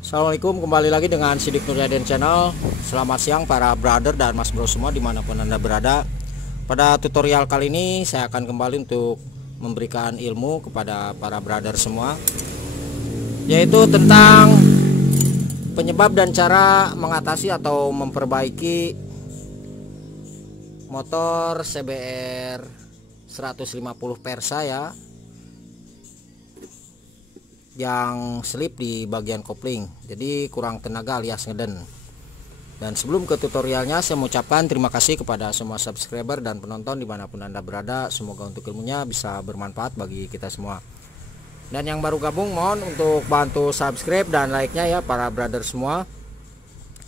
Assalamualaikum, kembali lagi dengan Sidik Nuryadin Channel. Selamat siang para brother dan mas bro semua dimanapun anda berada. Pada tutorial kali ini saya akan kembali untuk memberikan ilmu kepada para brother semua, yaitu tentang penyebab dan cara mengatasi atau memperbaiki motor CBR 150 Persa ya, yang slip di bagian kopling, jadi kurang tenaga alias ngeden. Dan sebelum ke tutorialnya, saya mengucapkan terima kasih kepada semua subscriber dan penonton dimanapun anda berada. Semoga untuk ilmunya bisa bermanfaat bagi kita semua. Dan yang baru gabung, mohon untuk bantu subscribe dan like-nya ya para brother semua.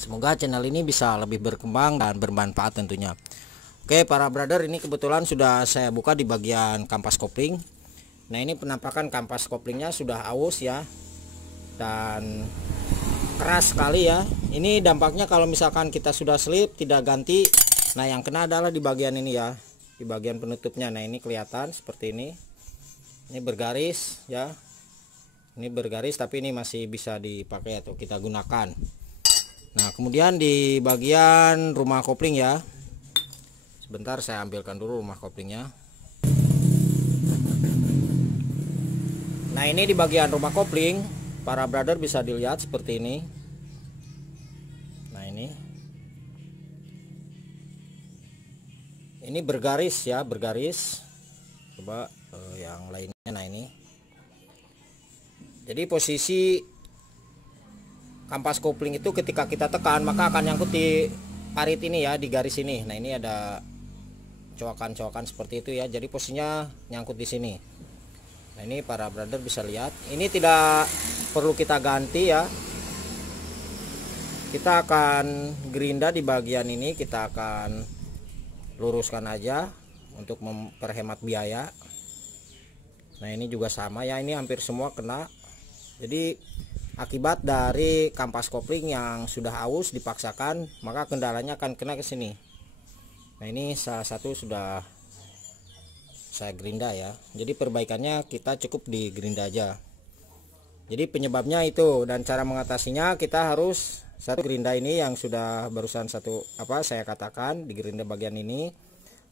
Semoga channel ini bisa lebih berkembang dan bermanfaat tentunya. Oke para brother, ini kebetulan sudah saya buka di bagian kampas kopling. Nah, ini penampakan kampas koplingnya sudah aus ya, dan keras sekali ya. Ini dampaknya kalau misalkan kita sudah slip tidak ganti. Nah, yang kena adalah di bagian ini ya, di bagian penutupnya. Nah, ini kelihatan seperti ini. Ini bergaris ya. Ini bergaris tapi ini masih bisa dipakai atau kita gunakan. Nah, kemudian di bagian rumah kopling ya. Sebentar saya ambilkan dulu rumah koplingnya. Nah, ini di bagian rumah kopling, para brother bisa dilihat seperti ini. Nah, ini bergaris ya, bergaris. Coba yang lainnya. Nah, ini. Jadi posisi kampas kopling itu ketika kita tekan maka akan nyangkut di parit ini ya, di garis ini. Nah, ini ada cowakan-cowakan seperti itu ya. Jadi posisinya nyangkut di sini. Nah, ini para brother bisa lihat, ini tidak perlu kita ganti ya. Kita akan gerinda di bagian ini, kita akan luruskan aja untuk memperhemat biaya. Nah, ini juga sama ya, ini hampir semua kena. Jadi akibat dari kampas kopling yang sudah aus dipaksakan, maka kendalanya akan kena ke sini. Nah, ini salah satu sudah saya gerinda ya. Jadi perbaikannya kita cukup di gerinda aja. Jadi penyebabnya itu, dan cara mengatasinya kita harus satu gerinda ini yang sudah barusan saya katakan di gerinda bagian ini,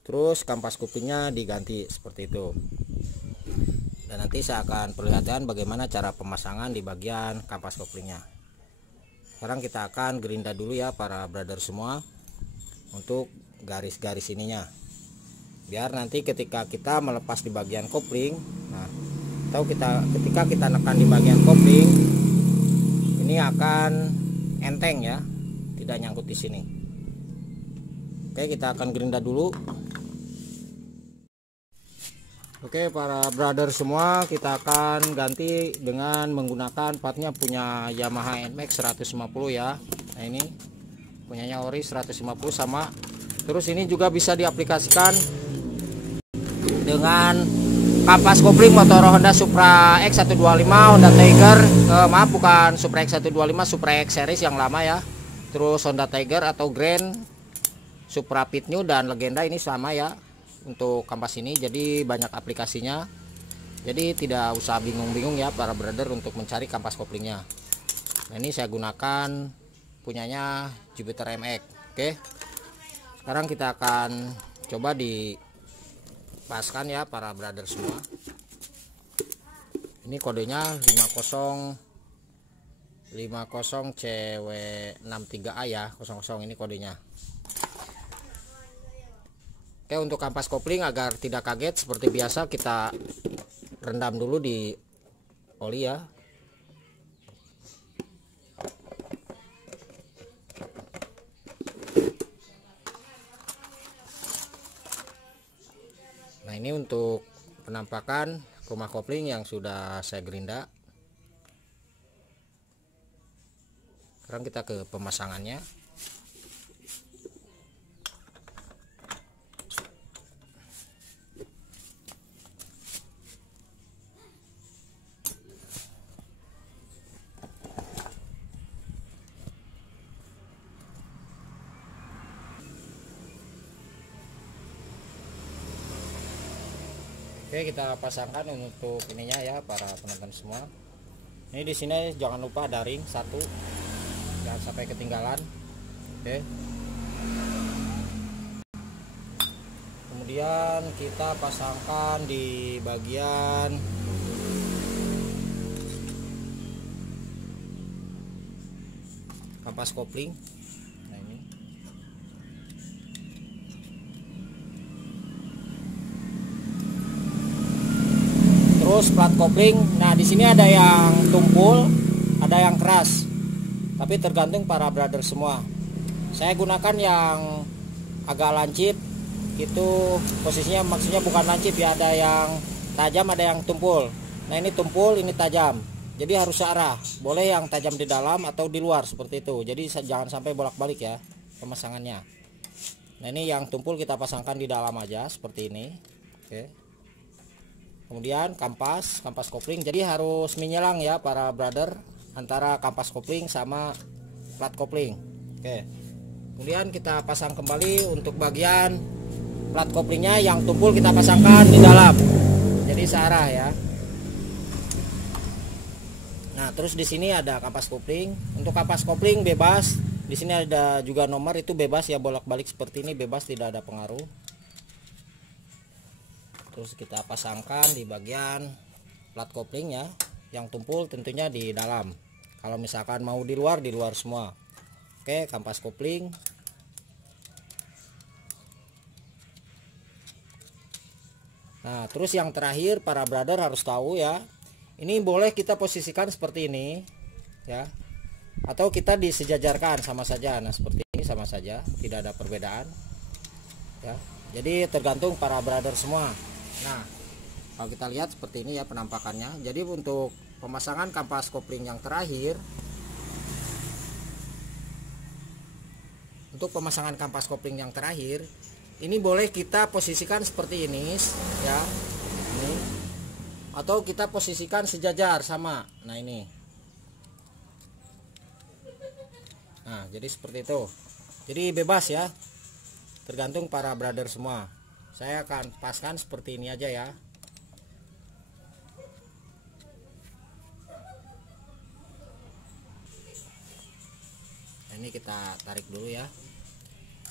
terus kampas koplingnya diganti seperti itu. Dan nanti saya akan perlihatkan bagaimana cara pemasangan di bagian kampas koplingnya. Sekarang kita akan gerinda dulu ya para brother semua untuk garis-garis ininya, biar nanti ketika kita melepas di bagian kopling, nah, atau ketika kita nekan di bagian kopling, ini akan enteng ya, tidak nyangkut di sini. Oke, kita akan gerinda dulu. Oke para brother semua, kita akan ganti dengan menggunakan partnya punya Yamaha NMAX 150 ya. Nah, ini punyanya ori 150 sama. Terus ini juga bisa diaplikasikan dengan kampas kopling motor Honda Supra X125, Honda Tiger, maaf bukan Supra X125, Supra X series yang lama ya. Terus Honda Tiger atau Grand, Supra Pit New dan Legenda, ini sama ya untuk kampas ini. Jadi banyak aplikasinya. Jadi tidak usah bingung-bingung ya para brother untuk mencari kampas koplingnya. Nah, ini saya gunakan punyanya Jupiter MX. Oke. Sekarang kita akan coba paskan ya para brother semua. Ini kodenya 50 CW63A ya, 00 ini kodenya. Oke, untuk kampas kopling agar tidak kaget seperti biasa kita rendam dulu di oli ya. Nah, ini untuk penampakan rumah kopling yang sudah saya gerinda. Sekarang kita ke pemasangannya. Oke, kita pasangkan untuk ininya ya para penonton semua. Ini di sini jangan lupa ada ring satu, jangan sampai ketinggalan. Oke. Kemudian kita pasangkan di bagian kampas kopling. Nah ini. Terus plat kopling. Nah di sini ada yang tumpul, ada yang keras. Tapi tergantung para brother semua. Saya gunakan yang agak lancip. Itu posisinya maksudnya bukan lancip ya, ada yang tajam, ada yang tumpul. Nah ini tumpul, ini tajam. Jadi harus searah. Boleh yang tajam di dalam atau di luar seperti itu. Jadi jangan sampai bolak-balik ya pemasangannya. Nah ini yang tumpul kita pasangkan di dalam aja seperti ini. Oke. Kemudian kampas kopling. Jadi harus menyelang ya para brother antara kampas kopling sama plat kopling. Oke. Kemudian kita pasang kembali untuk bagian plat koplingnya, yang tumpul kita pasangkan di dalam. Jadi searah ya. Nah, terus di sini ada kampas kopling. Untuk kampas kopling bebas. Di sini ada juga nomor, itu bebas ya, bolak-balik seperti ini bebas, tidak ada pengaruh. Terus kita pasangkan di bagian plat kopling ya. Yang tumpul tentunya di dalam. Kalau misalkan mau di luar semua. Oke, kampas kopling. Nah, terus yang terakhir para brother harus tahu ya. Ini boleh kita posisikan seperti ini ya. Atau kita disejajarkan sama saja. Nah, seperti ini sama saja, tidak ada perbedaan. Ya. Jadi tergantung para brother semua. Nah, kalau kita lihat seperti ini ya penampakannya. Jadi untuk pemasangan kampas kopling yang terakhir, ini boleh kita posisikan seperti ini ya. Ini. Atau kita posisikan sejajar sama. Nah, ini. Nah, jadi seperti itu. Jadi bebas ya. Tergantung para brother semua. Saya akan paskan seperti ini aja ya. Nah, ini kita tarik dulu ya.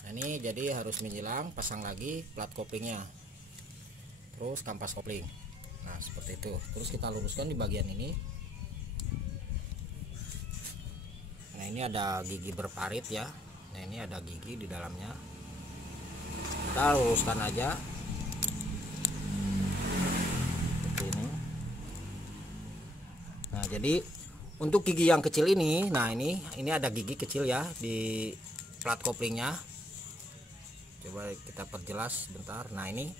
Nah, ini jadi harus menjelang, pasang lagi plat koplingnya, terus kampas kopling. Nah seperti itu. Terus kita luruskan di bagian ini. Nah ini ada gigi berparit ya. Nah ini ada gigi di dalamnya. Kita luruskan aja seperti ini. Nah jadi untuk gigi yang kecil ini, nah ini ada gigi kecil ya di plat koplingnya. Coba kita perjelas sebentar. Nah ini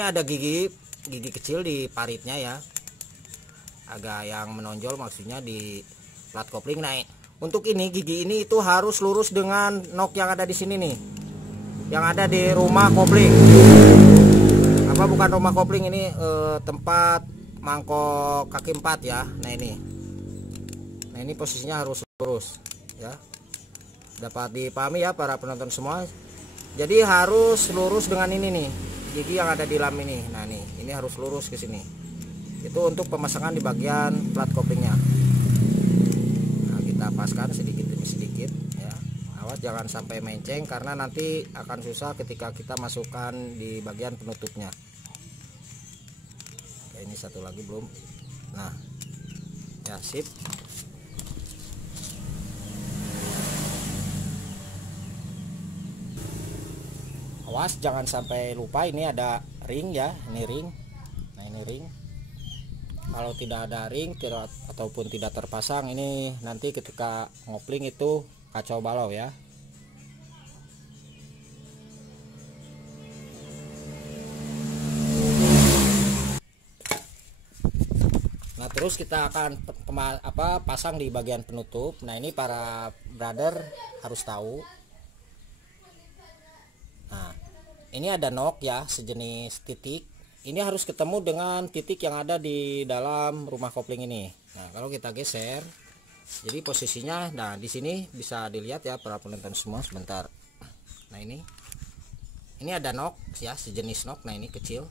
ada gigi kecil di paritnya ya, agak yang menonjol maksudnya di plat kopling. Nah untuk ini gigi ini itu harus lurus dengan nok yang ada di sini nih, yang ada di rumah kopling. Apa bukan rumah kopling ini, tempat mangkok kaki 4 ya. Nah ini posisinya harus lurus ya. Dapat dipahami ya para penonton semua. Jadi harus lurus dengan ini nih, gigi yang ada di dalam ini. Nah ini harus lurus ke sini. Itu untuk pemasangan di bagian plat koplingnya. Nah kita paskan sedikit demi sedikit ya. Awas jangan sampai menceng karena nanti akan susah ketika kita masukkan di bagian penutupnya. Oke, ini satu lagi belum. Nah ya sip. Awas jangan sampai lupa, ini ada ring ya, ini ring. Nah ini ring. Kalau tidak ada ring ataupun tidak terpasang, ini nanti ketika ngopling itu kacau balau ya. Nah terus kita akan pasang di bagian penutup. Nah ini para brother harus tahu. Nah ini ada nok ya, sejenis titik. Ini harus ketemu dengan titik yang ada di dalam rumah kopling ini. Nah kalau kita geser, jadi posisinya, nah di sini bisa dilihat ya para penonton semua sebentar. Nah ini ada nok ya, sejenis nok. Nah ini kecil,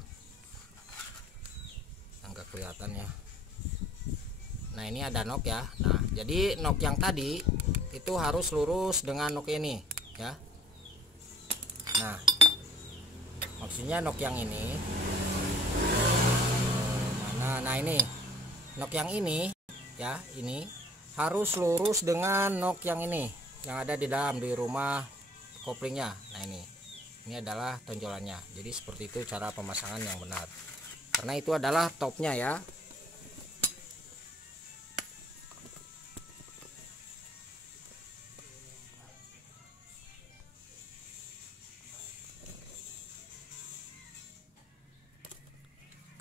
enggak kelihatan ya. Nah ini ada nok ya. Nah jadi nok yang tadi itu harus lurus dengan nok ini ya. Nah maksudnya nok yang ini mana? Nah ini nok yang ini ya, ini harus lurus dengan nok yang ini yang ada di dalam di rumah koplingnya. Nah ini adalah tonjolannya. Jadi seperti itu cara pemasangan yang benar, karena itu adalah topnya ya.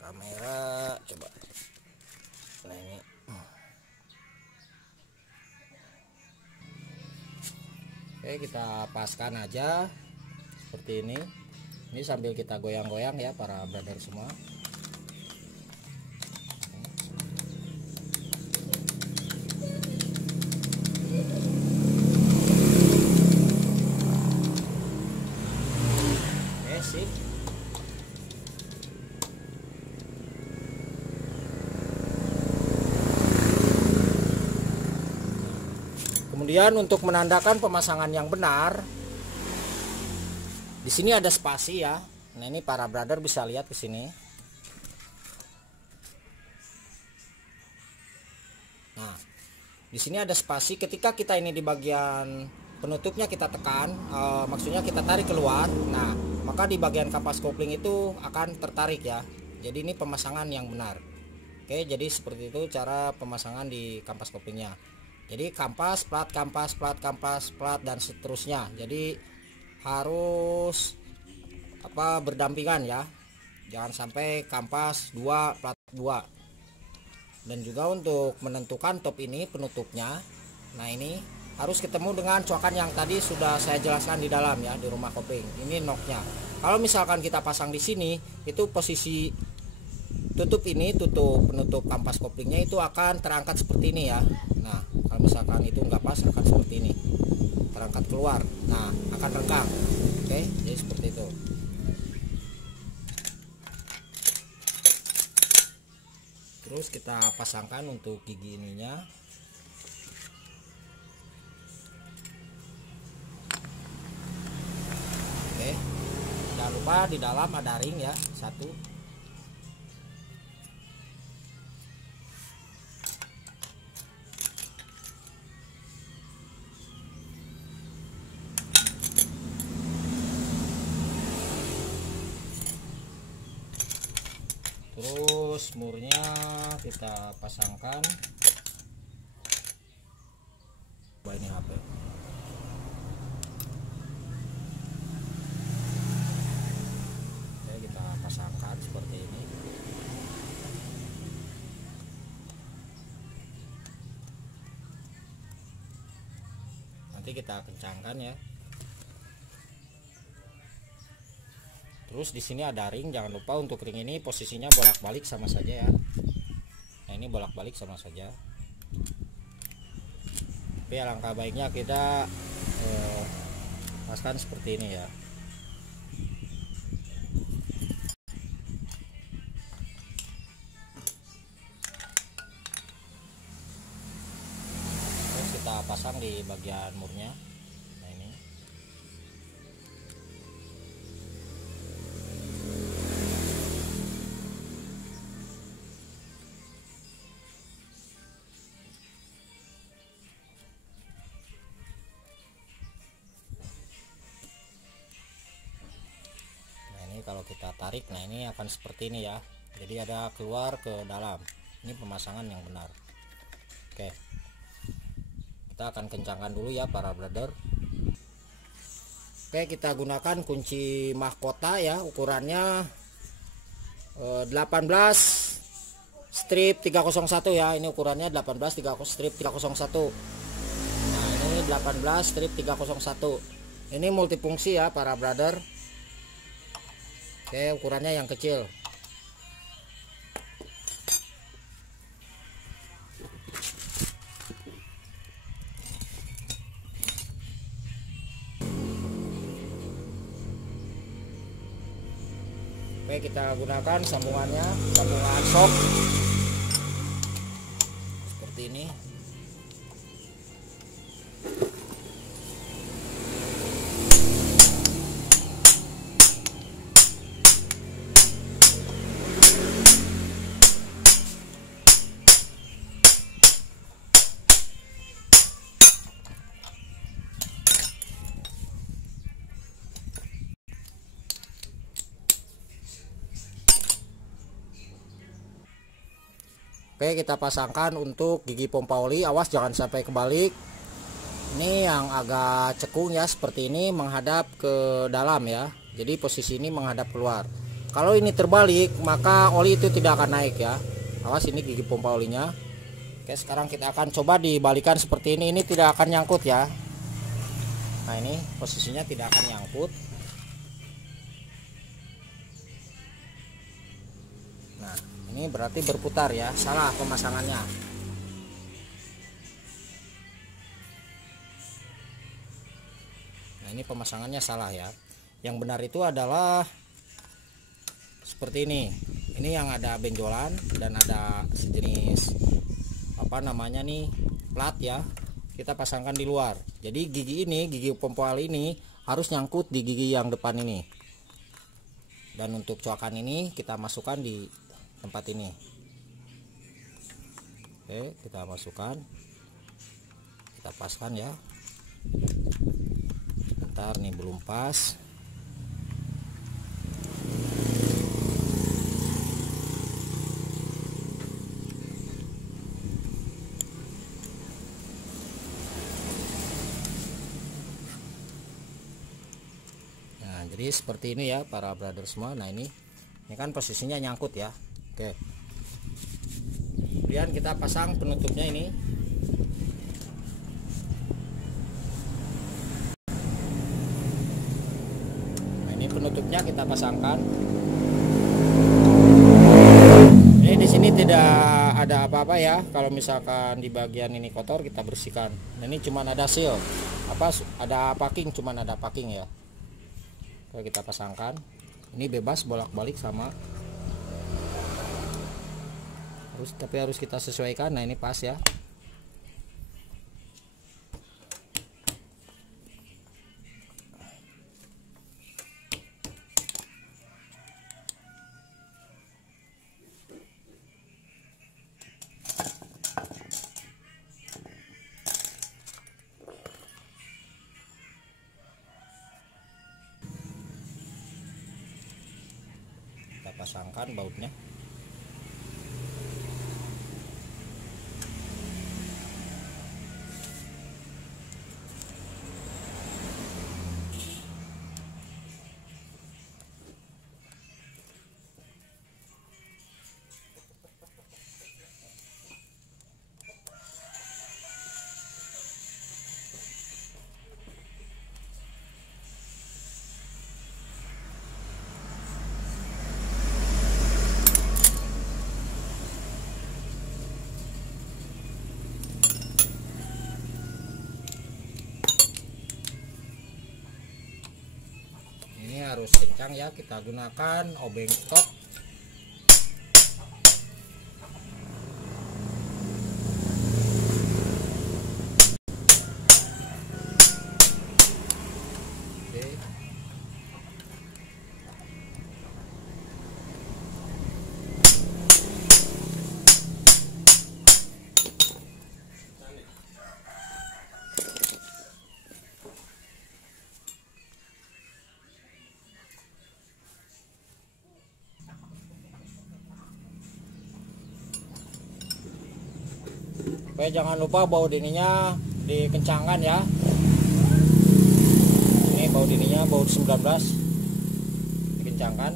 Kamera coba. Nah ini oke, kita paskan aja seperti ini. Ini sambil kita goyang-goyang ya para brother semua. Oke, sip. Kemudian untuk menandakan pemasangan yang benar, di sini ada spasi ya. Nah ini para brother bisa lihat ke sini. Nah di sini ada spasi. Ketika kita ini di bagian penutupnya kita tekan, maksudnya kita tarik keluar. Nah maka di bagian kampas kopling itu akan tertarik ya. Jadi ini pemasangan yang benar. Oke, jadi seperti itu cara pemasangan di kampas koplingnya. Jadi kampas, plat, kampas, plat, kampas, plat, dan seterusnya. Jadi harus berdampingan ya. Jangan sampai kampas 2, plat 2. Dan juga untuk menentukan top ini penutupnya. Nah ini harus ketemu dengan coakan yang tadi sudah saya jelaskan di dalam ya, di rumah kopling. Ini noknya. Kalau misalkan kita pasang di sini, itu posisi tutup ini, tutup penutup kampas koplingnya itu akan terangkat seperti ini ya. Nah kalau misalkan itu nggak pas akan seperti ini, terangkat keluar. Nah akan renggang. Oke, jadi seperti itu. Terus kita pasangkan untuk gigi ininya. Oke, jangan lupa di dalam ada ring ya, satu. Terus murnya kita pasangkan. Coba ini HP. Oke, kita pasangkan seperti ini. Nanti kita kencangkan ya. Terus di sini ada ring, jangan lupa untuk ring ini posisinya bolak-balik sama saja ya. Nah ini bolak-balik sama saja. Tapi alangkah baiknya kita paskan seperti ini ya. Terus kita pasang di bagian murnya. Nah ini. Kalau kita tarik, nah ini akan seperti ini ya. Jadi ada keluar ke dalam. Ini pemasangan yang benar. Oke, kita akan kencangkan dulu ya para brother. Oke, kita gunakan kunci mahkota ya, ukurannya 18 strip 301 ya. Ini ukurannya 18 strip 301. Nah ini 18 strip 301. Ini multifungsi ya para brother. Oke, ukurannya yang kecil. Oke, kita gunakan sambungannya, sambungan sok seperti ini. Oke, kita pasangkan untuk gigi pompa oli. Awas jangan sampai kebalik. Ini yang agak cekung ya, seperti ini menghadap ke dalam ya. Jadi posisi ini menghadap keluar. Kalau ini terbalik maka oli itu tidak akan naik ya. Awas, ini gigi pompa olinya. Oke, sekarang kita akan coba dibalikan seperti ini. Ini tidak akan nyangkut ya. Nah, ini posisinya tidak akan nyangkut. Nah, ini berarti berputar ya, salah pemasangannya. Nah, ini pemasangannya salah ya. Yang benar itu adalah seperti ini. Ini yang ada benjolan dan ada sejenis apa namanya nih, plat ya. Kita pasangkan di luar. Jadi gigi ini, gigi pompa oli ini harus nyangkut di gigi yang depan ini. Dan untuk coakan ini kita masukkan di tempat ini. Oke, kita masukkan, kita paskan ya. Bentar nih, belum pas. Nah, jadi seperti ini ya para brother semua. Nah, ini kan posisinya nyangkut ya. Oke, kemudian kita pasang penutupnya ini. Nah, ini penutupnya kita pasangkan. Ini di sini tidak ada apa-apa ya. Kalau misalkan di bagian ini kotor kita bersihkan. Nah, ini cuma ada seal, ada packing, cuma ada packing ya. Oke, kita pasangkan. Ini bebas bolak-balik sama. Tapi harus kita sesuaikan. Nah, ini pas ya. Kita pasangkan bautnya. Harus kencang ya, kita gunakan obeng stok. Oke. Oke, jangan lupa baut ininya dikencangkan ya. Ini baut ininya, baut 19 dikencangkan.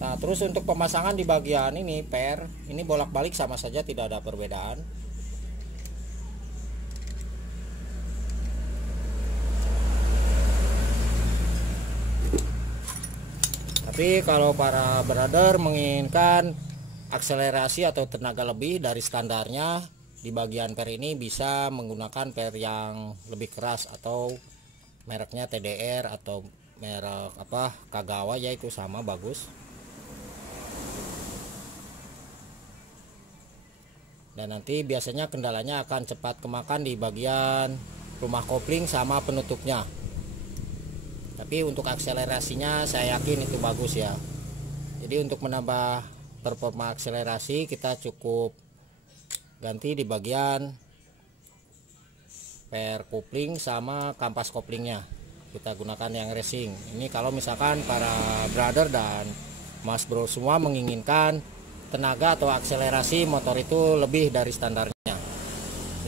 Nah, terus untuk pemasangan di bagian ini per, ini bolak-balik sama saja, tidak ada perbedaan. Tapi kalau para brother menginginkan akselerasi atau tenaga lebih dari standarnya, di bagian per ini bisa menggunakan per yang lebih keras atau mereknya TDR atau merek apa Kagawa ya, itu sama bagus. Dan nanti biasanya kendalanya akan cepat kemakan di bagian rumah kopling sama penutupnya. Tapi untuk akselerasinya saya yakin itu bagus ya. Jadi untuk menambah performa akselerasi kita cukup ganti di bagian per kopling sama kampas koplingnya. Kita gunakan yang racing. Ini kalau misalkan para brother dan mas bro semua menginginkan tenaga atau akselerasi motor itu lebih dari standarnya.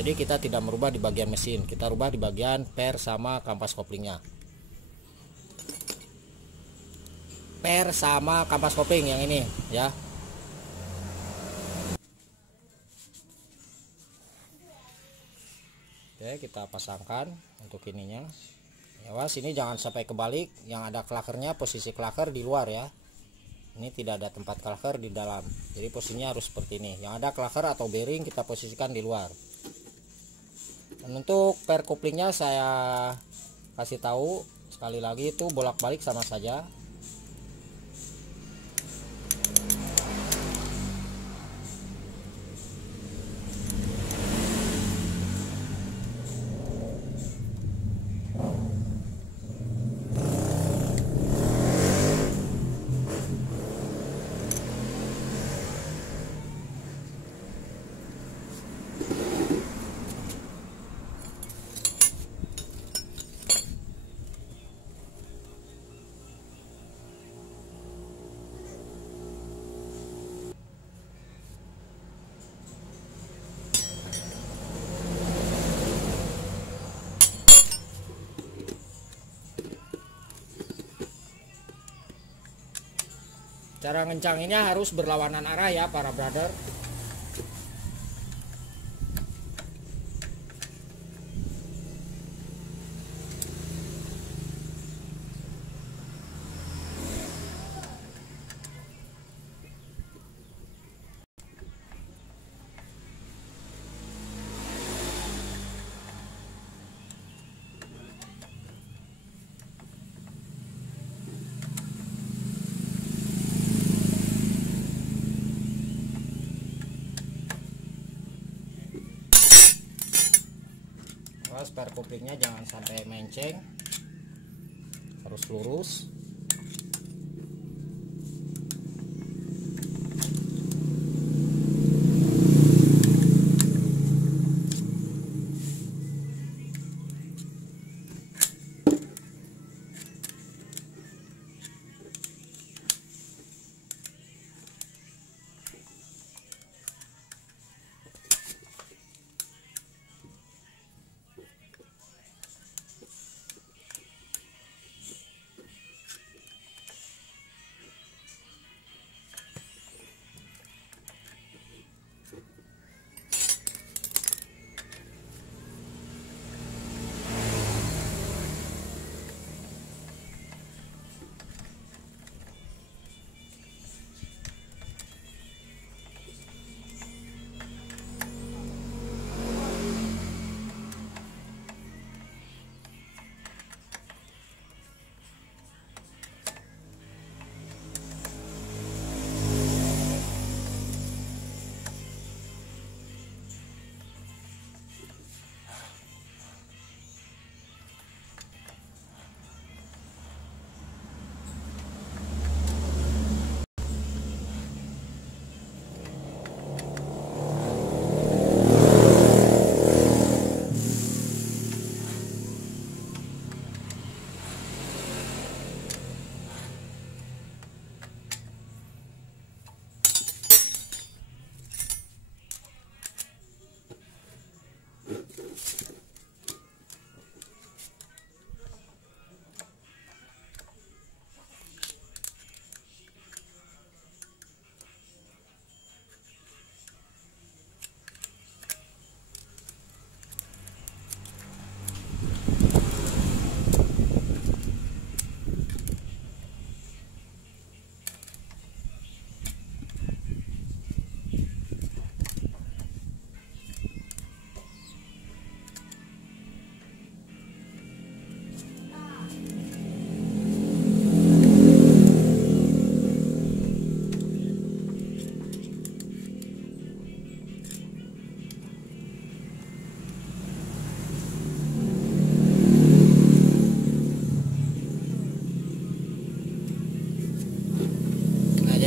Jadi kita tidak merubah di bagian mesin, kita rubah di bagian per sama kampas koplingnya. Per sama kampas kopling yang ini ya. Oke, kita pasangkan untuk ininya. Awas ini jangan sampai kebalik, yang ada klakernya posisi klaker di luar ya. Ini tidak ada tempat klaker di dalam, jadi posisinya harus seperti ini. Yang ada klaker atau bearing kita posisikan di luar. Dan untuk per koplingnya saya kasih tahu sekali lagi, itu bolak-balik sama saja. Cara ngencanginnya harus berlawanan arah ya para brother. Per koplingnya jangan sampai menceng, harus lurus.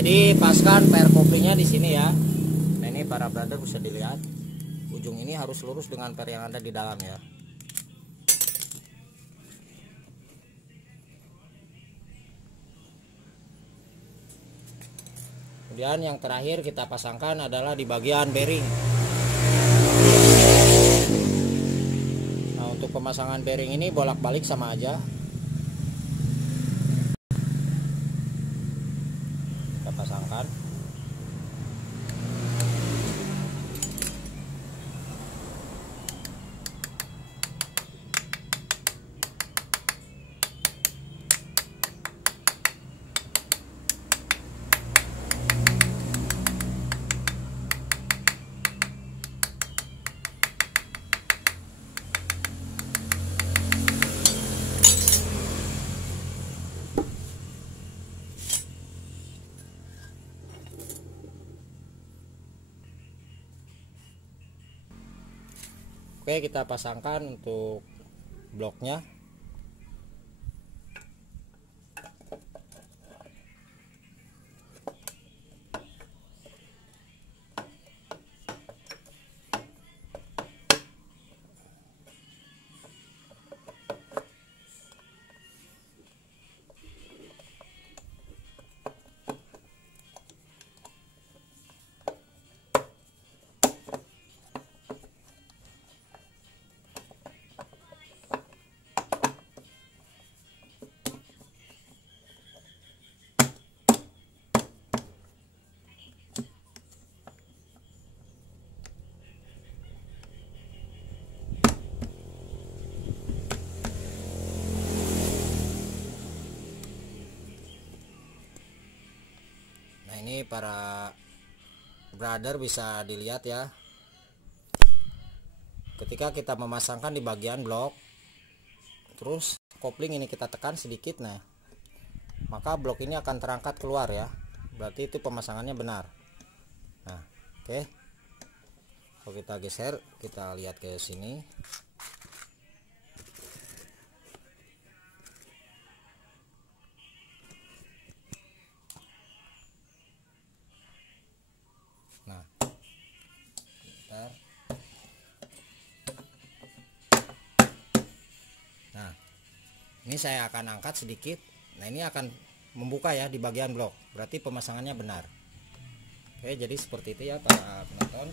Jadi paskan per koplingnya di sini ya. Nah ini para brother bisa dilihat, ujung ini harus lurus dengan per yang ada di dalam ya. Kemudian yang terakhir kita pasangkan adalah di bagian bearing. Nah untuk pemasangan bearing ini bolak-balik sama aja. Kita pasangkan. Oke, kita pasangkan untuk bloknya. Ini para brother bisa dilihat ya, ketika kita memasangkan di bagian blok, terus kopling ini kita tekan sedikit, nah maka blok ini akan terangkat keluar ya, berarti itu pemasangannya benar. Nah oke, kalau kita geser, kita lihat ke sini. Nah, bentar. Nah, ini saya akan angkat sedikit. Nah, ini akan membuka ya di bagian blok. Berarti pemasangannya benar. Oke, jadi seperti itu ya para penonton.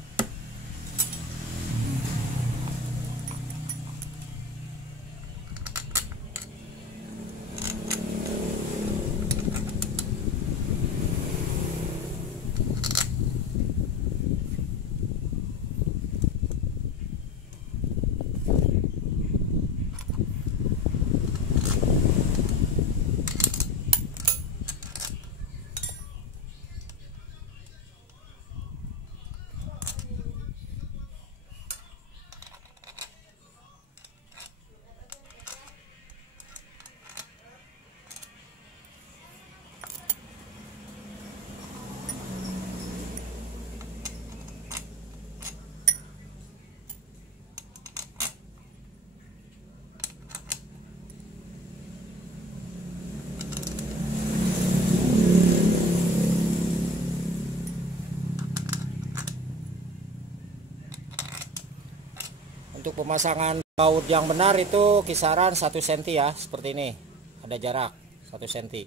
Untuk pemasangan baut yang benar itu kisaran 1 cm ya, seperti ini. Ada jarak 1 cm.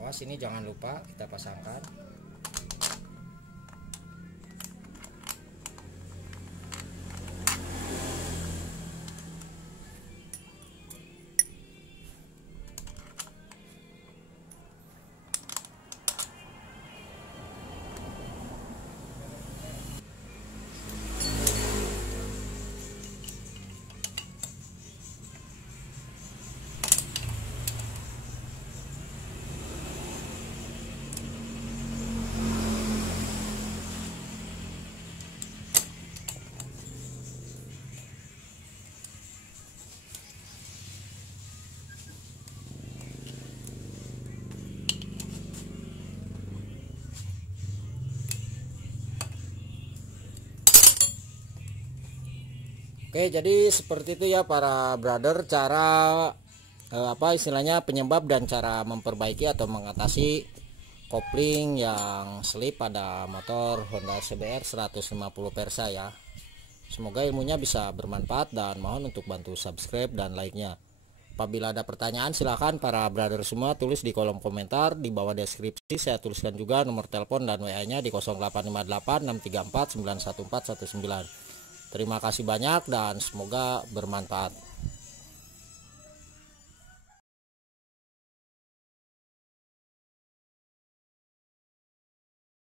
Awas ini jangan lupa kita pasangkan. Oke, jadi seperti itu ya para brother, cara istilahnya penyebab dan cara memperbaiki atau mengatasi kopling yang slip pada motor Honda CBR 150 Versa ya. Semoga ilmunya bisa bermanfaat dan mohon untuk bantu subscribe dan like-nya. Apabila ada pertanyaan silahkan para brother semua tulis di kolom komentar di bawah deskripsi. Saya tuliskan juga nomor telepon dan WA-nya di 0858 634 91419. Terima kasih banyak dan semoga bermanfaat.